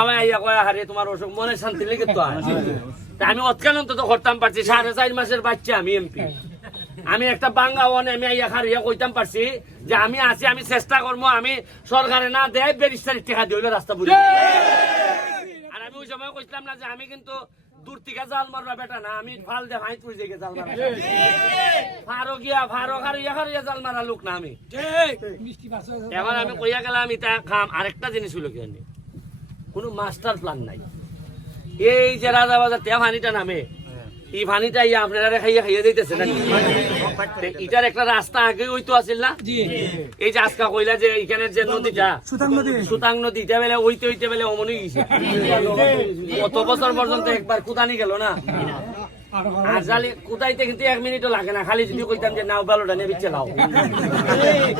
আমার আইয়া কয়া হারে তোমার অসুখ মনে শান্তি লেগে তো আয়। তা আমি অতকাল অন্তত করতাম পারছি সাড়ে চার মাসের বাচ্চা আমি এমপি। আমি একটা বাঙ্গা ওয়ান আমি আইয়া হারিয়া কইতাম পারছি যে আমি আছি আমি চেষ্টা করব আমি সরকারে না দেয় বেরিস্তারি টেকা দিইলে রাস্তা বুঝি। আর আমি ওই সময় কইছিলাম না যে আমি কিন্তু দূর থেকে জাল মারবা বেটা না আমি ফাল দে ভাই তুই দিকে জাল মারা। ফারো গিয়া ফারো জাল মারা লোক না আমি। এখন আমি কইয়া গেলাম ইটা খাম। আরেকটা জিনিস হলো কি? কোনো মাস্টার প্ল্যান নাই। এই যে রাজা বাজার তে ভানিটা নামে এই ভানিটা ইয়া আপনারা খাইয়া খাইয়া দিতেছে নাকি? এটার একটা রাস্তা আগে ওইতো আছিল না? এই যে আজকা কইলা যে এখানে যে নদীটা সুতাং নদী। সুতাং নদী এটা বেলে ওইতে ওইতে বেলে অমনি গেছে। কত বছর পর্যন্ত একবার কুদানি গেল না? আর জালি কুদাইতে কিন্তু এক মিনিটও লাগে না। খালি যদি কইতাম যে নাও বালোটা নিয়ে বিচ্ছে লাও।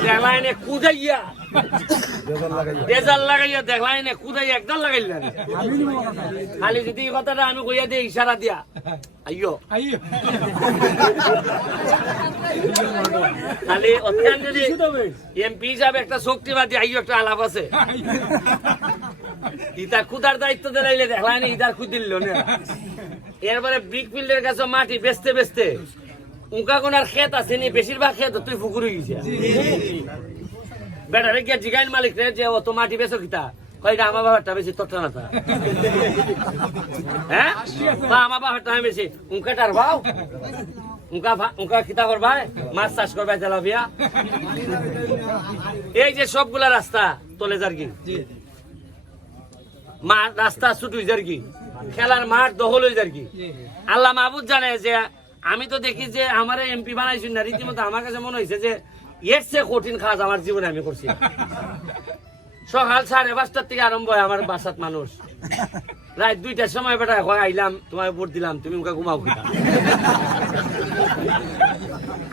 দেখলাইনে কুদাইয়া। ডেজাল লাগাইয়া দেখলাইনে কুদাইয়া একদম লাগাইলেন আমি নিব কথা খালি যদি এই কথাটা আমি কইয়া দিই ইশারা দিয়া। আইয়ো। খালি অত্যান যদি এমপি হিসাবে একটা শক্তিবাদী আইয়ো একটা আলাপ আছে। ইতার খুদার দায়িত্ব দিলাইলে দেখলাই না ইতার খুদ দিল না। এরপরে ব্রিক ফিল্ডের কাছে মাটি বেচতে বেচতে কোনার ক্ষেত আছে নি বেশিরভাগ ক্ষেত তুই ফুকুর গেছে বেটারে গিয়া জিগাইন মালিক রে যে অত মাটি বেচো কিতা? কয়টা আমার বাবারটা বেশি তোরটা না হ্যাঁ? বা আমার বাবারটা আমি বেশি কিতা করবা মাছ চাষ তেলাপিয়া এই যে সবগুলা রাস্তা তলে যার কি মা রাস্তা ছুট হয়ে যার কি খেলার মাঠ দখল হয়ে যার কি। আল্লাহ মাহবুদ জানে যে আমি তো দেখি যে আমার এমপি বানাইছি না রীতিমতো আমার কাছে মনে হয়েছে যে এর চেয়ে কঠিন কাজ আমার জীবনে আমি করছি। সকাল সাড়ে পাঁচটার থেকে আরম্ভ হয় আমার বাসাত মানুষ। রাত দুইটার সময় বেটা হয় আইলাম তোমার ভোট দিলাম তুমি মুখে ঘুমাও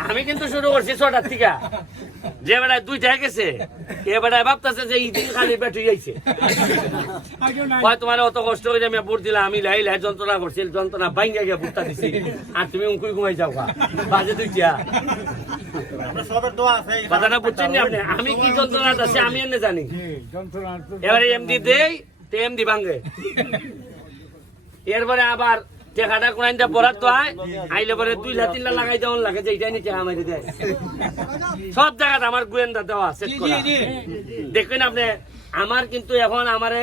আমি কিন্তু শুরু করছি ছটার থেকে। যে বেড়ায় দুইটায় গেছে এ বেড়ায় ভাবতেছে যে ইদিন খালি বেটু যাইছে কয় তোমার অত কষ্ট করে আমি ভোট দিলাম আমি লাই লাই যন্ত্রণা করছি যন্ত্রণা বাইঙ্গা গিয়ে ভোটটা দিছি। আর তুমি উঙ্কুই ঘুমাই যাও বাজে দুইটা। কথাটা বুঝছেন নি আপনি? আমি কি যন্ত্রণা আছে আমি এনে জানি। এবারে এমডি দেই তে এমডি ভাঙ্গে এরপরে আবার টেকাটা কোনাইনটা বরাদ্দ হয়? আইলে পরে দুই লাখ তিন লাখ লাগাই দেওয়ান লাগে যে আমারে দেয়। সব জায়গাতে আমার গোয়েন্দা দেওয়া সেট করা। দেখবেন আপনি আমার কিন্তু এখন আমারে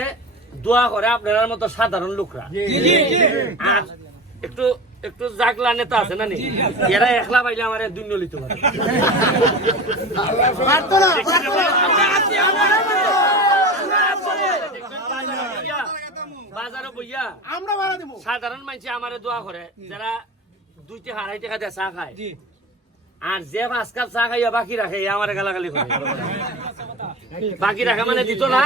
দোয়া করে আপনার মতো সাধারণ লোকরা। আর একটু একটু জাগলা নেতা আছে না নি? এরা একলা পাইলে আমার দুর্নলিত করে বাজারে বইয়া আমরা ভাড়া দেবো। সাধারণ মানুষ আমারে দোয়া করে যারা দুইটা আড়াই টাকা দিয়ে চা খায়। আর যে পাঁচ কাপ চা খাইয়া বাকি রাখে আমার গালাগালি করে। বাকি রাখে মানে দিত না?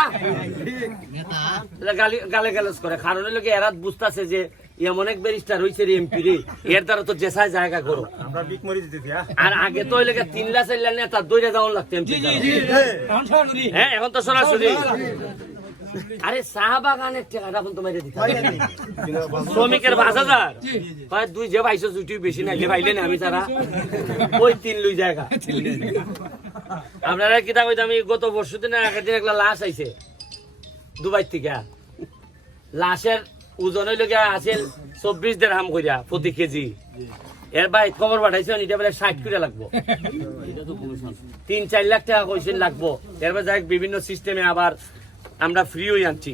গালে গালাজ করে। কারণ হলো কি এরা বুঝতেছে যে এমন এক ব্যারিস্টার হয়েছে রে এমপি রে। এর দ্বারা তো জেসায় জায়গা করো। হ্যাঁ? আর আগে তো হইলে তিন লাখ চার লাখ নেতা দৈরে যাওয়ার লাগতো এমপি হ্যাঁ এখন তো সরাসরি। আরে চা বাগানের টাকাটা এখন তোমার দিতে শ্রমিকের পাঁচ হাজার? দুই যে জুটি বেশি না আমি তারা ওই তিন লুই জায়গা। আপনারা কিতা কইতে আমি গত পরশু দিনে আগের দিন একটা লাশ আইছে দুবাই থেকে। লাশের ওজন হইল গিয়া আছিল চব্বিশ দেড় হাম করিয়া প্রতি কেজি। এর বাই খবর পাঠাইছে এটা বলে ষাট করে লাগবো। তিন চার লাখ টাকা কইছেন লাগবো। এরপর যাই বিভিন্ন সিস্টেমে আবার আমরা ফ্রি হয়ে আনছি।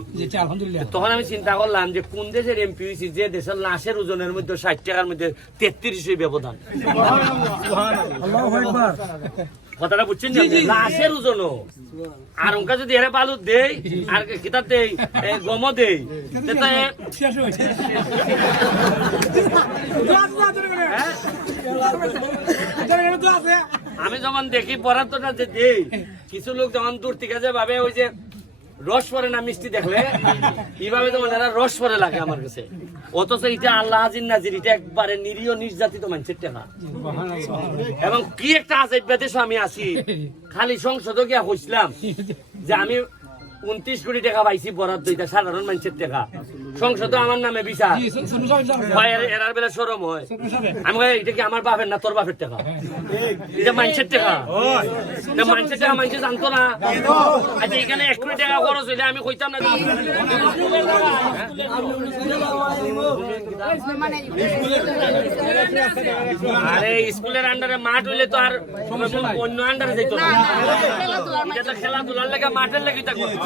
তখন আমি চিন্তা করলাম যে কোন দেশের এমপি হয়েছি যে দেশের লাশের ওজনের মধ্যে ষাট টাকার মধ্যে তেত্রিশ ব্যবধান। কথাটা বুঝছেন লাশের ওজন আর ওনকা যদি এর বালু দেই আর কিতাব দেই গম দেই আছে আমি যখন দেখি বরাদ্দটা যে দেই কিছু লোক যখন দূর থেকে যে ভাবে ওই যে রস পরে না মিষ্টি দেখলে? এইভাবে তো মানে রস পরে লাগে আমার কাছে। অথচ এটা আল্লাহ হাজির নাজির, এটা একবারে নিরীহ, নির্যাতিত মানুষের টেকা এবং কি একটা আজ আমি আছি, খালি সংসদে গিয়া যে আমি উনত্রিশ কোটি টাকা পাইছি বরাদ্দ এটা সাধারণ মানুষের টাকা। সংসদে আমার নামে বিচার। এর- এরার বেলা সরম হয়। আমি এটা কি আমার বাপের না তোর বাপের টাকা? এটা মানুষের টাকা। মানুষের টাকা মানুষে জানতো না। আচ্ছা এখানে এক কোটি টাকা খরচ হইলে আমি কইতাম না আরে স্কুলের আন্ডারে মাঠ হইলে তো আর অন্য আন্ডারে যেত না। এটা তো খেলাধুলার লেগে মাঠের লেগে থাকো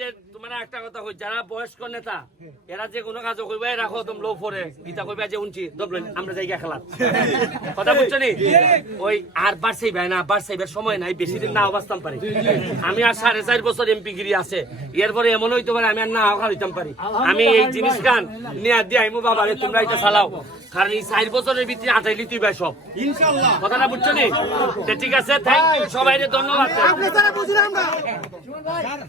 যে তোমার একটা কথা কই, যারা বয়স্ক নেতা, এরা যে কোনো কাজ রাখো যে দবলেন, আমরা খেলাম কথা নি? ওই আর ভাই না সময় নাই, বেশি দিন না অবস্থান পারি। আমি আর সাড়ে চার বছর এমপি গিরি আছে। এরপরে এমন হইতে পারে আমি আর না আওকা হইতাম পারি। আমি এই জিনিস গান নিয়ে দিয়ে আইমু বাবারে, তোমরা এটা চালাও। কারণ এই চার বছরের ভিতরে আটাইলি তুই ভাই সব। কথাটা বুঝছ নি? ঠিক আছে থ্যাংক ইউ সবাই ধন্যবাদ। Got him.